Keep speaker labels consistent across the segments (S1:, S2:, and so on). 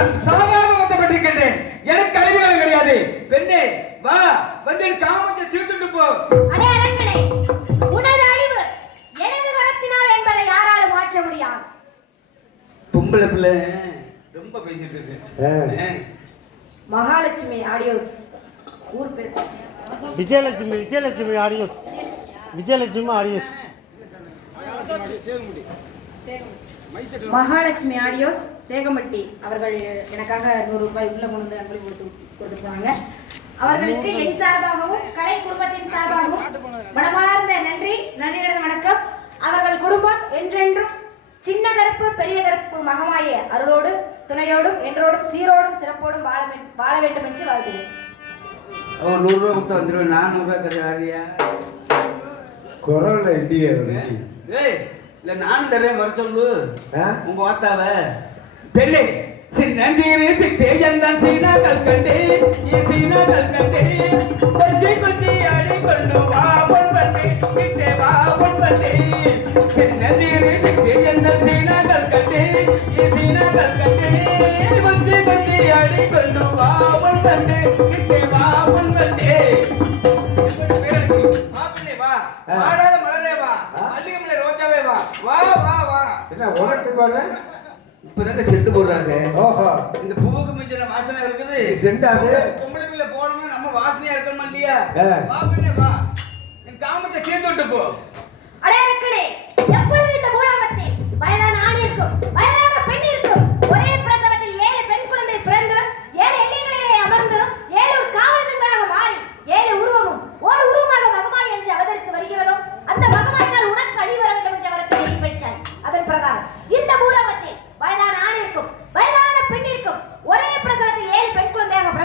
S1: நான் சாகாத வந்தப்பட்டிருக்கின்றேன் எனக்கு கழிவுகள் கிடையாது. பெண்ணே வா வந்து என் காமத்தை தீர்த்துட்டு போ.
S2: அடே அரக்கனே உனது அழிவு எனது கரத்தினால் என்பதை யாராலும் மாற்ற முடியாது.
S1: பொம்பளை பிள்ளை ரொம்ப பேசிட்டு இருக்கு.
S2: மகாலட்சுமி ஆடியோஸ் ஊர் பேர்
S3: Vijayalakshmi Vijayalakshmi audios Vijayalakshmi audios
S2: Mahalakshmi audios சேகமட்டி அவர்கள் எனக்காக நூறு ரூபாய் உள்ள கொண்டு வந்து அன்பளி கொடுத்து கொடுத்துருக்காங்க அவர்களுக்கு என் சார்பாகவும் கலை குடும்பத்தின் சார்பாகவும் மனமார்ந்த நன்றி நன்றியுடன் வணக்கம். அவர்கள் குடும்பம் என்றென்றும் சின்ன கருப்பு பெரிய கருப்பு மகமாய அருளோடு துணையோடும் என்றோடும் சீரோடும் சிறப்போடும் வாழ வாழ வேண்டும் என்று வாழ்கிறேன்.
S1: அவன் நூறு ரூபா கொடுத்து வந்துடுவேன் நான் நூறு ரூபா தருவாரியா
S3: குரல்ல இண்டியா
S1: ஏய் இல்ல நானும் தரேன் வர சொல்லு? உங்க வாத்தாவ பெண்ணே சின்னஞ்சீரி சிட்டே எந்தான் சீனா கல்கண்டே சீனா கல்கண்டே கொஞ்சி கொஞ்சி ஆடி கொண்டு வா பொன்பண்டே கிட்டே வா பொன்பண்டே சின்னஞ்சீரி சிட்டே எந்தான் சீனா கல்கண்டே சீனா கல்கண்டே கொஞ்சி கொஞ்சி ஆடி கொண்டு வா பொன்பண்டே கிட்டே வா பொன்பண்டே மாப்பிள்ளை வா. மலரே வா. வா வா வா.
S3: என்ன உனக்கு கொலை
S1: இப்பதாங்க செட்டு போடுறாங்க.
S3: ஓஹோ.
S1: இந்த பூவுக்கு மிஞ்சின வாசனை இருக்குது.
S3: செண்டாது?
S1: பொம்பளை பிள்ளை போடணும் நம்ம வாசனையா இருக்கணுமா இல்லையா. வா பின்ன வா. சேர்த்து விட்டு போ.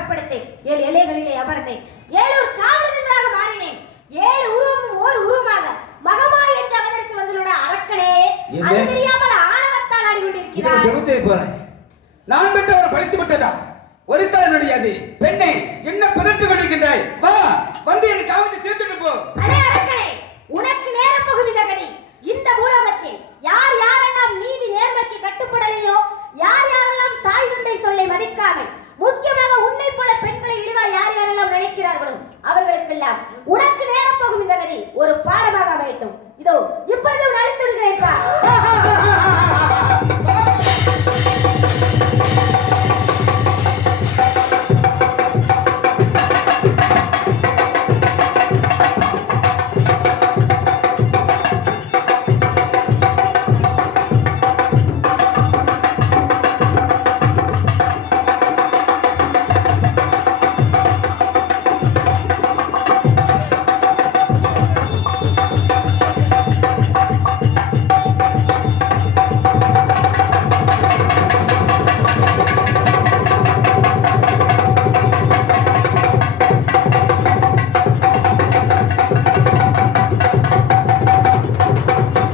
S2: புறப்படுத்தேன் ஏழு எல்லைகளிலே அமர்ந்தேன் ஏழு ஒரு காவலர்களாக மாறினேன். ஏழு உருவமும் ஓர் உருவமாக மகமாய் என்று அவதரித்து வந்துள்ள அரக்கனே? அது தெரியாமல் ஆணவத்தால் ஆடி கொண்டிருக்கிறார்
S1: சொல்லிட்டே போறேன் நான் பெற்று அவரை பழித்து விட்டதா? ஒரு காலம் நடியாது. பெண்ணை என்ன பதட்டு கொண்டிருக்கின்றாய்? வா!